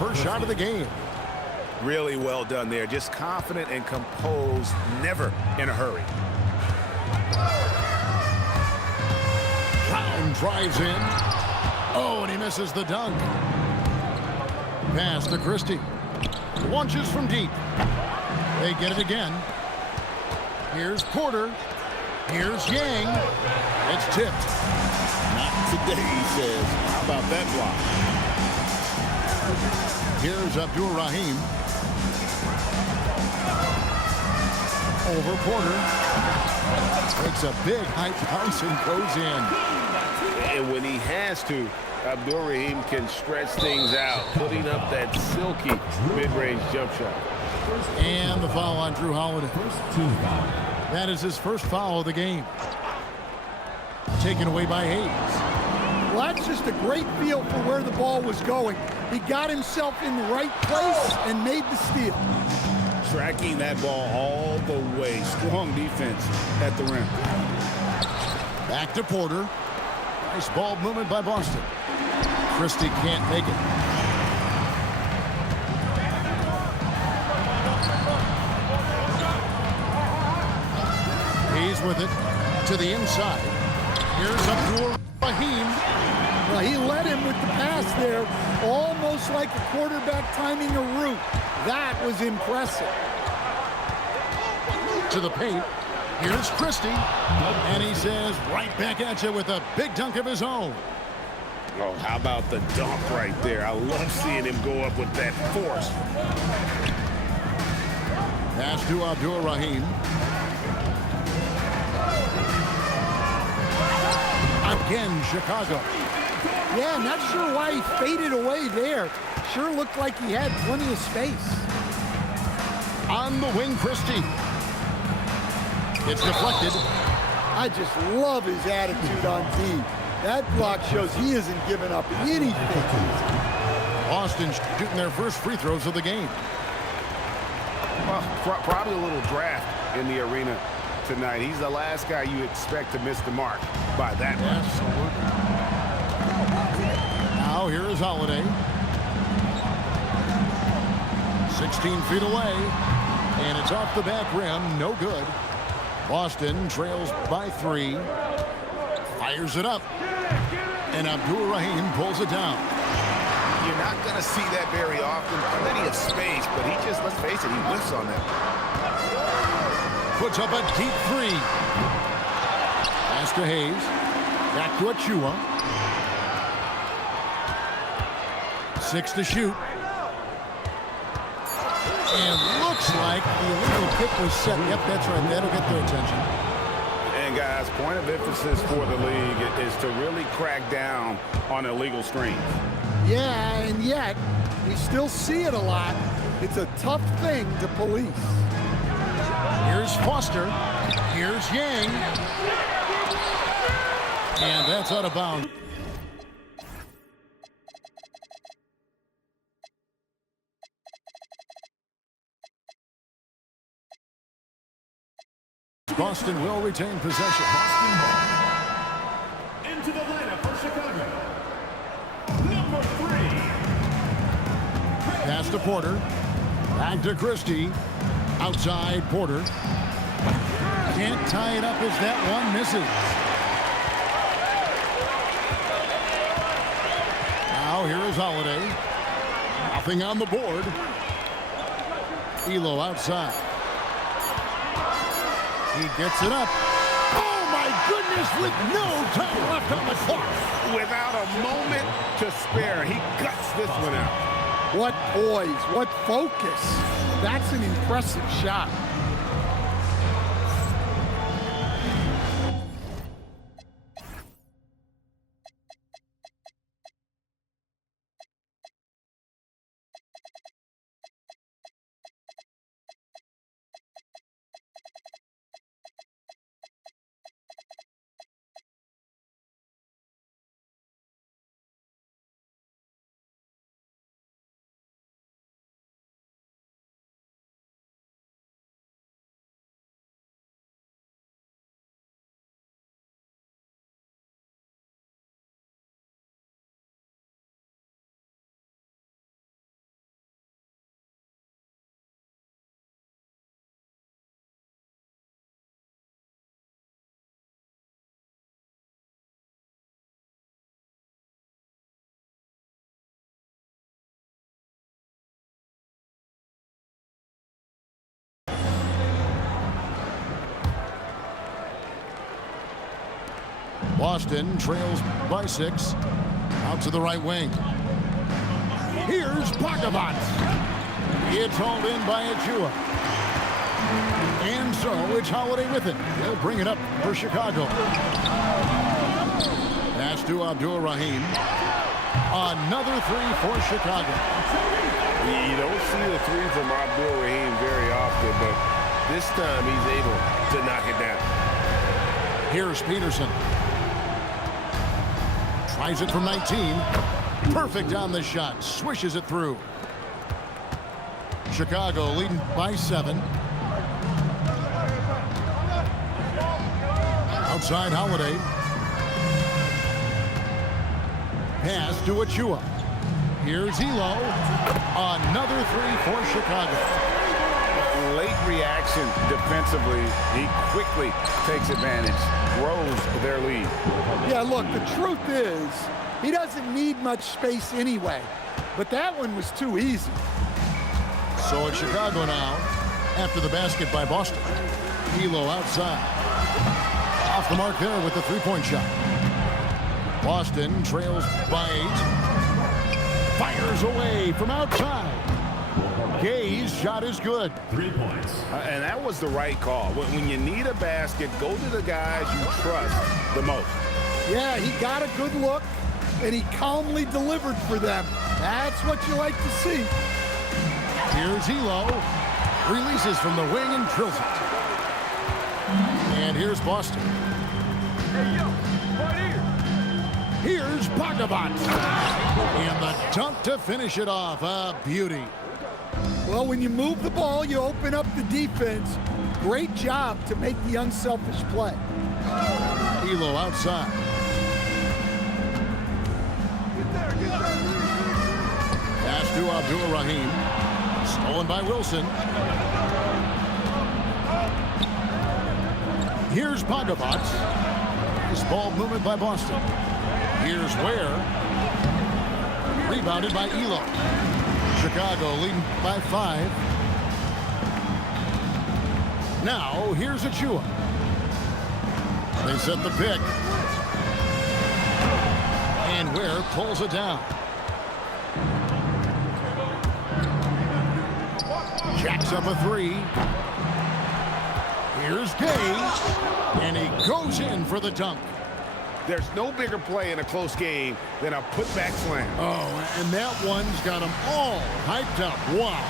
first shot of the game. Really well done there. Just confident and composed, never in a hurry. Brown drives in. Oh, and he misses the dunk. Pass to Christie. Launches from deep. They get it again. Here's Porter. Here's Yang. It's tipped. Not today, he says. How about that block? Here's Abdur-Rahim. Over Porter. Takes a big high bounce and goes in. And when he has to, Abdur-Rahim can stretch things out, putting up that silky mid-range jump shot. And the foul on Jrue Holiday. That is his first foul of the game. Taken away by Hayes. Well, that's just a great feel for where the ball was going. He got himself in the right place and made the steal. Tracking that ball all the way. Strong defense at the rim. Back to Porter. Nice ball movement by Boston. Christie can't make it. He's with it to the inside. Here's Abdur-Rahim. Well, he led him with the pass there, almost like a quarterback timing a route. That was impressive. To the paint. Here's Christie. And he says, right back at you with a big dunk of his own. Oh, how about the dunk right there? I love seeing him go up with that force. Pass to Abdur-Rahim. Again, Chicago. Yeah, not sure why he faded away there. Sure looked like he had plenty of space. On the wing, Christie. It's deflected. I just love his attitude on D. That block shows he isn't giving up anything. Boston shooting their first free throws of the game. Well, probably a little draft in the arena tonight. He's the last guy you expect to miss the mark by that much. Absolutely. Now here is Holiday. 16 feet away. And it's off the back rim. No good. Boston trails by 3. Fires it up. And Abdur-Rahim pulls it down. You're not going to see that very often. Plenty of space, but he just, let's face it, he whiffs on that. Puts up a deep 3. Pass to Hayes. Back to Achua. 6 to shoot. And looks like the illegal kick was set. Yep, that's right. That'll get their attention. And guys, point of emphasis for the league is to really crack down on illegal screens. Yeah, and yet, we still see it a lot. It's a tough thing to police. Here's Foster. Here's Yang. And that's out of bounds. Boston will retain possession. Boston ball. Into the lineup for Chicago. Number 3. Pass to Porter. Back to Christie. Outside Porter. Can't tie it up as that one misses. Now here is Holiday. Nothing on the board. Elo outside. He gets it up. Oh, my goodness, with no time left on the clock. Without a moment to spare, he guts this one out. What poise, what focus. That's an impressive shot. Boston trails by 6. Out to the right wing. Here's Pagavant. It's hauled in by Achua. And so it's Holiday with it. They'll bring it up for Chicago. Pass to Abdur-Rahim. Another 3 for Chicago. You don't see the 3 from Abdur-Rahim very often, but this time he's able to knock it down. Here's Peterson. Tries it from 19. Perfect on the shot. Swishes it through. Chicago leading by 7. Outside Holiday. Pass to Achua. Here's Elo. Another 3 for Chicago. Late reaction defensively. He quickly takes advantage, grows their lead. Yeah, look, the truth is, he doesn't need much space anyway. But that one was too easy. So it's Chicago now after the basket by Boston. Elo outside. Off the mark there with the 3-point shot. Boston trails by 8. Fires away from outside. Gay's shot is good. 3 points. And that was the right call. When you need a basket, go to the guys you trust the most. Yeah, he got a good look, and he calmly delivered for them. That's what you like to see. Here's Elo. Releases from the wing and drills it. And here's Boston. Here's Pagavant. And the dunk to finish it off. A beauty. Well, when you move the ball, you open up the defense. Great job to make the unselfish play. Elo outside. Pass to Abdur-Rahim. Stolen by Wilson. Here's Pagavant. This ball movement by Boston. Here's Ware. Rebounded by Elo. Chicago leading by 5. Now, here's Achua. They set the pick. And Ware pulls it down. Jacks up a 3. Here's Gay. And he goes in for the dunk. There's no bigger play in a close game than a putback slam. Oh, and that one's got them all hyped up. Wow.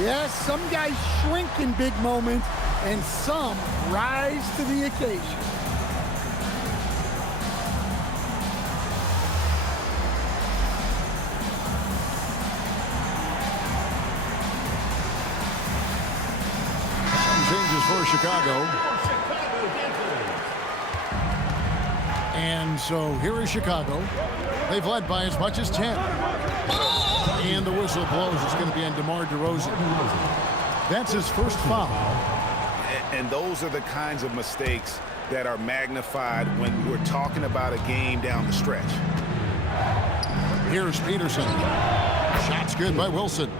Yes, some guys shrink in big moments, and some rise to the occasion. Some changes for Chicago. And so here is Chicago. They've led by as much as 10. And the whistle blows. It's going to be on DeMar DeRozan. That's his first foul. And those are the kinds of mistakes that are magnified when we're talking about a game down the stretch. Here's Peterson. Shot's good by Wilson.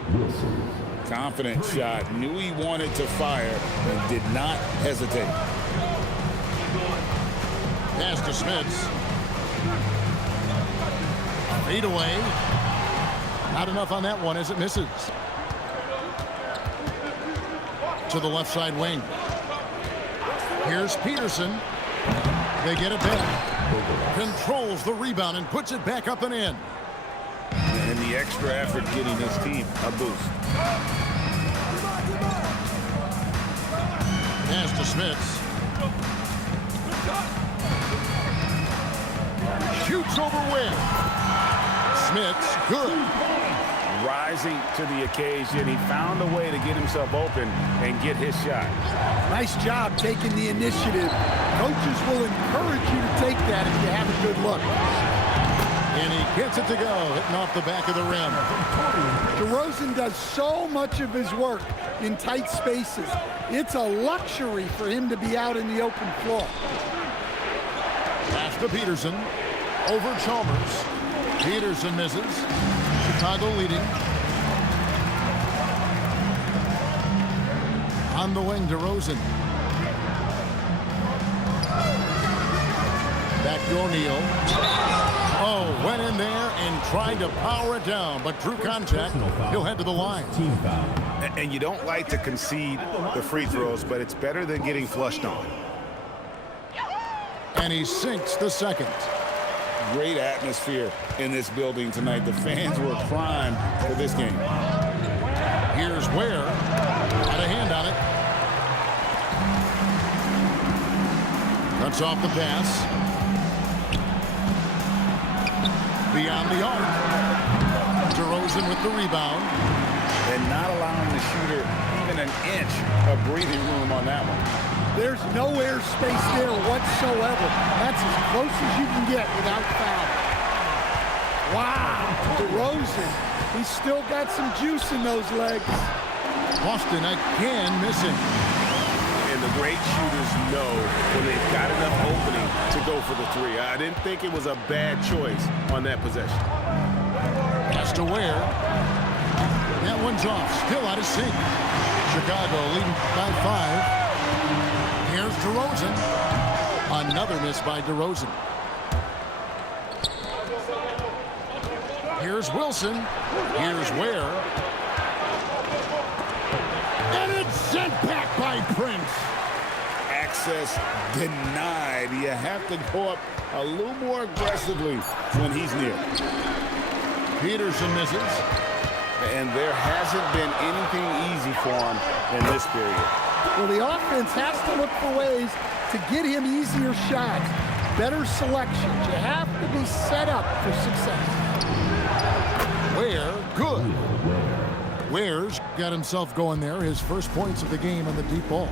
Confident shot. Knew he wanted to fire and did not hesitate. Pass to Smits. Fade away. Not enough on that one as it misses. To the left side wing. Here's Peterson. They get it back. Controls the rebound and puts it back up and in. And the extra effort getting his team a boost. Pass to Smits. Shoots over Ware. Smits, good. Rising to the occasion, he found a way to get himself open and get his shot. Nice job taking the initiative. Coaches will encourage you to take that if you have a good look. And he gets it to go, hitting off the back of the rim. DeRozan does so much of his work in tight spaces. It's a luxury for him to be out in the open floor. Pass to Peterson. Over Chalmers. Peterson misses. Chicago leading. On the wing, DeRozan. Back to O'Neal. Oh, went in there and tried to power it down, but drew contact. He'll head to the line. Team foul. And you don't like to concede the free throws, but it's better than getting flushed on. And he sinks the second. Great atmosphere in this building tonight. The fans were primed for this game. Here's Ware. Got a hand on it. Cuts off the pass. Beyond the arc. DeRozan with the rebound. And not allowing the shooter even an inch of breathing room on that one. There's no air space there whatsoever. That's as close as you can get without foul. Wow, DeRozan, he's still got some juice in those legs. Boston again missing. And the great shooters know when they've got enough opening to go for the three. I didn't think it was a bad choice on that possession. Pass to Ware. That one's off, still out of sync. Chicago leading by 5. Here's DeRozan. Another miss by DeRozan. Here's Wilson. Here's Ware. And it's sent back by Prince. Access denied. You have to go up a little more aggressively when he's near. Peterson misses. And there hasn't been anything easy for him in this period. Well, the offense has to look for ways to get him easier shots, better selections. You have to be set up for success. Ware, good. Ware's got himself going there. His first points of the game on the deep ball.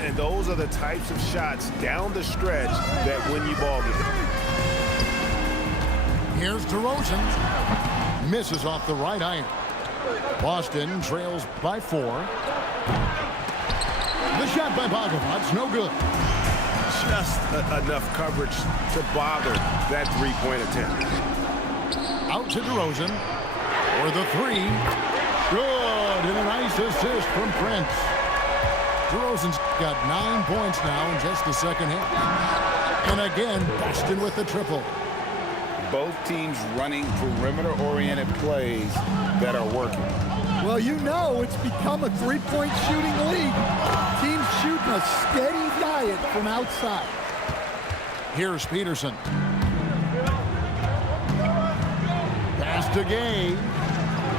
And those are the types of shots down the stretch that win you ball games. Here's DeRozan. Misses off the right iron. Boston trails by 4. The shot by Bogovic, no good. Just enough coverage to bother that three-point attempt. Out to DeRozan for the 3. Good, and a nice assist from Prince. DeRozan's got 9 points now in just the second half. And again, Boston with the triple. Both teams running perimeter-oriented plays that are working. Well, you know it's become a three-point shooting league. Teams shooting a steady diet from outside. Here's Peterson. Pass to Gay.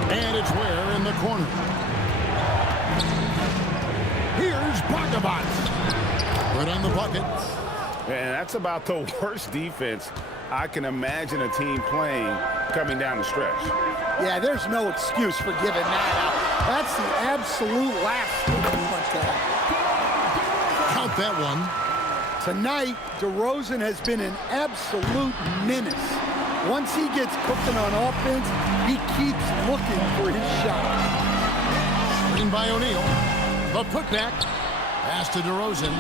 And it's Ware in the corner. Here's Bogovic. Good on the bucket. And that's about the worst defense I can imagine a team playing coming down the stretch. Yeah, there's no excuse for giving that up. That's the absolute last thing you want to have. Count that one. Tonight, DeRozan has been an absolute menace. Once he gets cooking on offense, he keeps looking for his shot. Screen by O'Neal. The putback. Pass to DeRozan.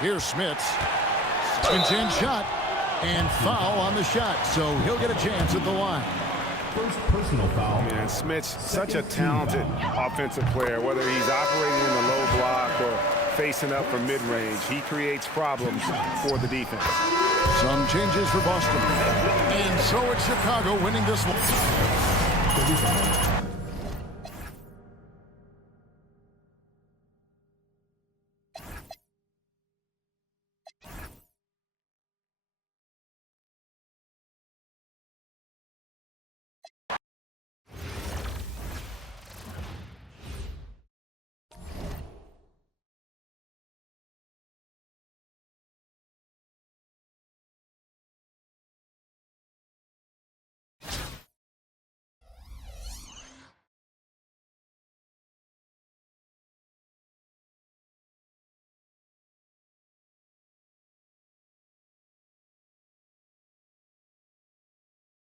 Here's Smits. Second chance shot. And foul on the shot. So he'll get a chance at the line. First personal foul. And Smits, such a talented offensive player, whether he's operating in the low block or facing up from mid-range, he creates problems for the defense. Some changes for Boston. And so it's Chicago winning this one.